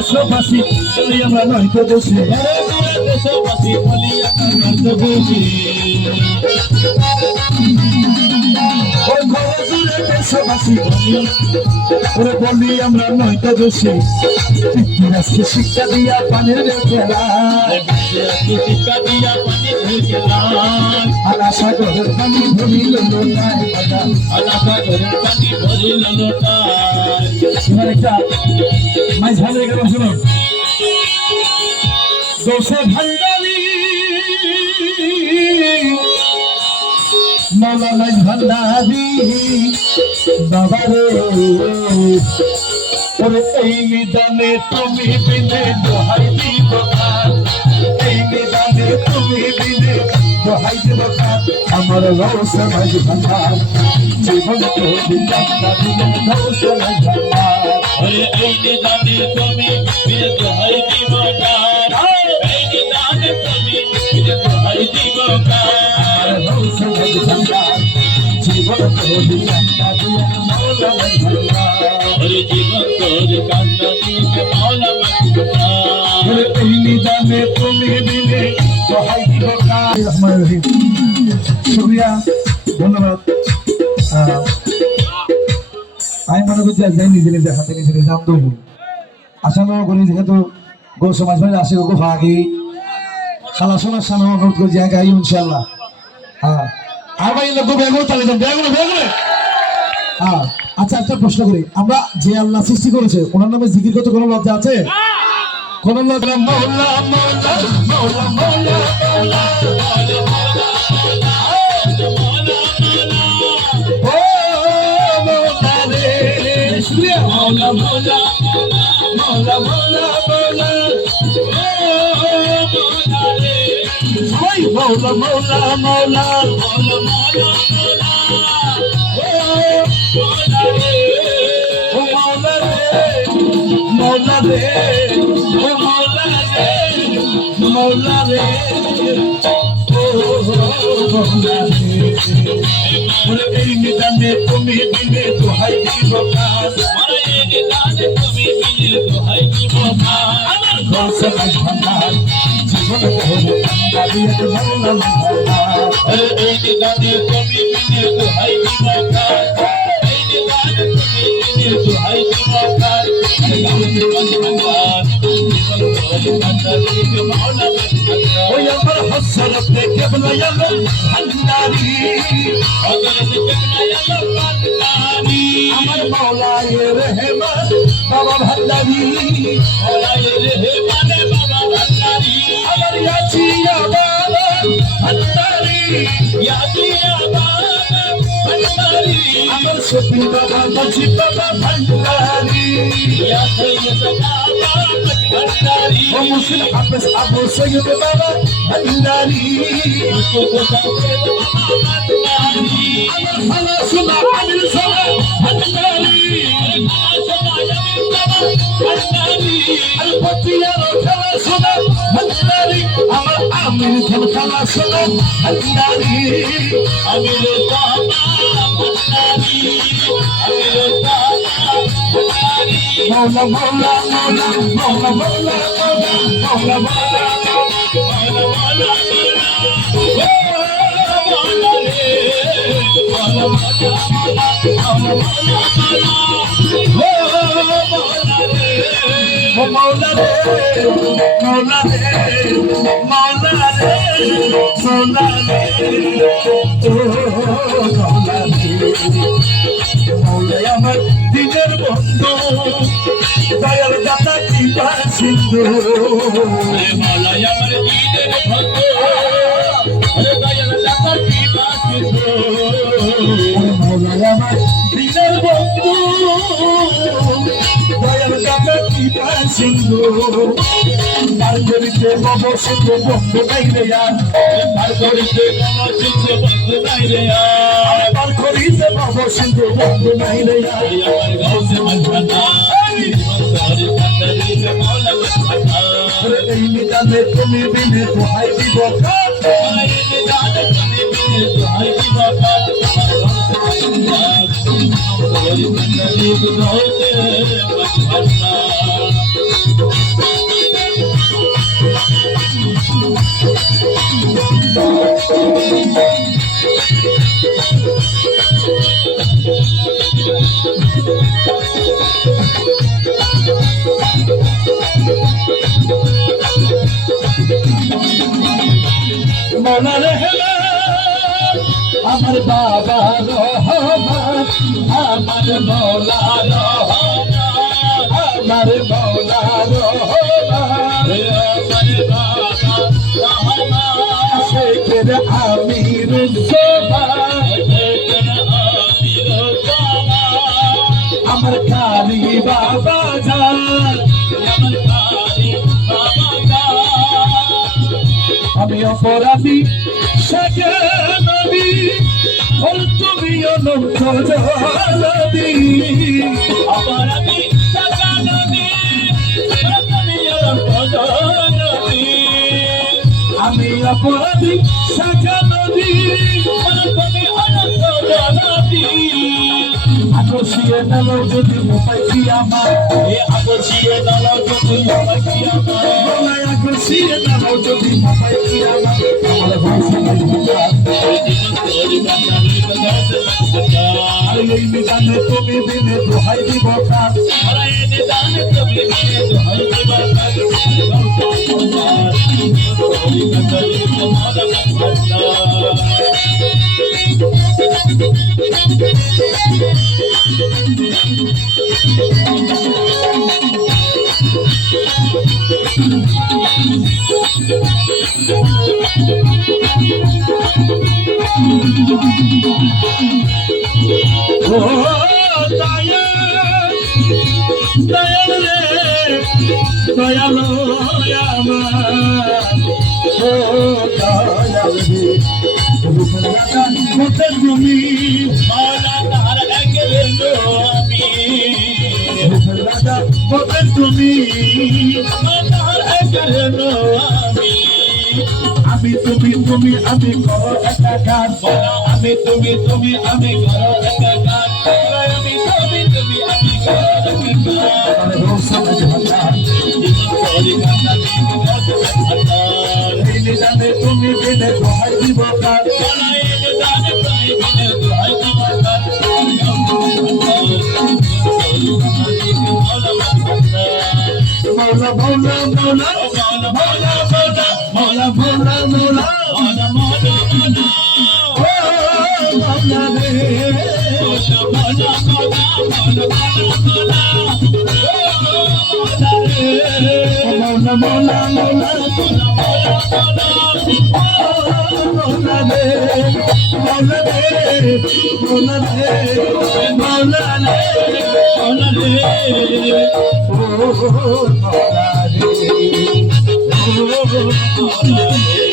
দেশবাসী বলি আমরা নয়তো দেশে দেশবাসী বলি আমরা নয়তো দেশে দেশবাসী বলি আমরা নয়তো দেশে আজকে শিক্ষা দিয়া পানির খেলা শিক্ষা দিয়া পানির খেলা আলা সাগরের পানি ভরিল লোটায় আলা সাগরের পানি ভরিল লোটায় একটা মাইজ ভালো গেল শুনুন দোষে ভান্ডারি মাওলা মাইজ ভান্ডারি বাবা রে ওরে এই নিদানে তুমি বিনে দোহাই দিব এই নিদানে তুমি বিনে দোহাই দিব আমার রোষে মাইজ ভান্ডার জীবন তো দিলাম না দিলাম রোষে মাইজ ভান্ডার ওরে এই নিদানে তুমি বিনে দোহাই দিব এই নিদানে তুমি বিনে দোহাই দিব আমার রোষে মাইজ ভান্ডার জীবন তো দিলাম না দিলাম মাওলা মাইজ ভান্ডার ওরে জীবন তোর কান্না দিয়ে মাওলা মাইজ ভান্ডার ওরে এই নিদানে তুমি বিনে দোহাই দিব রহমানির রহিম শুকরিয়া ধন্যবাদ আমি মনে করছি যাই নিজে নিজে হাতে নিজে নিজে নাম দইব আশা মনে করি যেহেতু গো সমাজ মানে আসে গো ভাগি খালা শোনার সামনে অনুরোধ করছি গাই ইনশাল্লাহ হ্যাঁ আর ভাই লোক বেগুলো তালে যান বেগুলো হ্যাঁ আচ্ছা একটা প্রশ্ন করি আমরা যে আল্লাহ সৃষ্টি করেছে ওনার নামে জিকির করতে কোনো লজ্জা আছে কোন লজ্জা মাওলা মাওলা মাওলা মাওলা Mola, mola, mola, mola, mola, mola, mola, mola, mola, এই নিদানে তুমি বিনে দোহাই দিব তুমি বিনে দোহাই দিব আমার রোষে মাইজ ভান্ডার জীবন তো মাওলা মাওলা এই নিদানে তুমি বিনে দোহাই দিব এই নিদানে তুমি বিনে দোহাই দিব ওই আমার হসরত কেবলা ইয়ালো ভান্ডারি আমার মাওলায় রহমান বাবা ভান্ডারি মাওলায় রহমান বাবা ভান্ডারি আমার ইয়াচিয়া বাবা ভান্ডারি ইয়াচিয়া বাবা ভান্ডারি আমার সফি বাবা মজিদ বাবা ভান্ডারি ইয়াচিয়া বাবা ভান্ডারি ও মুসলিম হাফেজ আবু সৈয়দ বাবা ভান্ডারি আমার ভালো শোনা আমির সালা ভান্ডারি আল পতিয়ার খেলা শোনা ভান্ডারি আমার আমির খেলা শোনা ভান্ডারি আমির বাবা ভান্ডারি আমির বাবা ভান্ডারি মাওলা মাওলা মাওলা মাওলা মাওলা মাওলা আমার দিনের বন্ধু দয়াল দাতা কৃপা সিন্ধু মাওলাই আমার দিনের বন্ধু দয়াল দাতা কৃপা সিন্ধু মাওলাই আমার দিনের বন্ধু দয়াল দাতা কৃপা সিন্ধু পার করিতে ভব সিন্ধু বন্ধু নাই রে আর পার করিতে ভব সিন্ধু বন্ধু নাই রে আর পার করিতে ভব সিন্ধু বন্ধু নাই রে আর আমার গাউসে মজনা এই নিদানে তুমি বিনে দোহাই দিব এই নিদানে তুমি বিনে দোহাই দিব মৌলা রহমান আমার বাবা রহমান আমার মৌলা রহমান আমার মৌলা রহমান আমার বাবা রহমান শেখের আমির আমার কারি বাবা জান আমার কারি বাবা জান আমি অপরাধী সাজে নবী বল তুমি অনন্ত জলদি অপরাধী সাজে নবী বল তুমি অনন্ত জলদি আমি অপরাধী সাজে নবী বল তুমি অনন্ত জলদি আকর্ষিয়ে নালো যদি পাইছি আমার এ আকর্ষিয়ে নালো যদি পাইছি আমার বলাই আকর্ষিয়ে নালো যদি পাইছি আমার আমার ভাষা আর এই নিদানে তুমি বিনে দোহাই দিব কার আর এই নিদানে তুমি বিনে দোহাই দিব দয়ালো তুমি তুমি আমি তুমি তুমি আমি করো একটা গান আমি তুমি তুমি আমি করো একটা গান আমি তুমি তুমি আমি করো একটা গান এই নিদানে তুমি বিনে দোহাই দিব কার মৌলা মৌলা মৌলা মৌলা মৌলা মৌলা মৌলা মৌলা মৌলা রে মৌলা মৌলা মৌলা মৌলা রে মৌলা রে মৌলা রে মৌলা রে মৌলা রে Oh,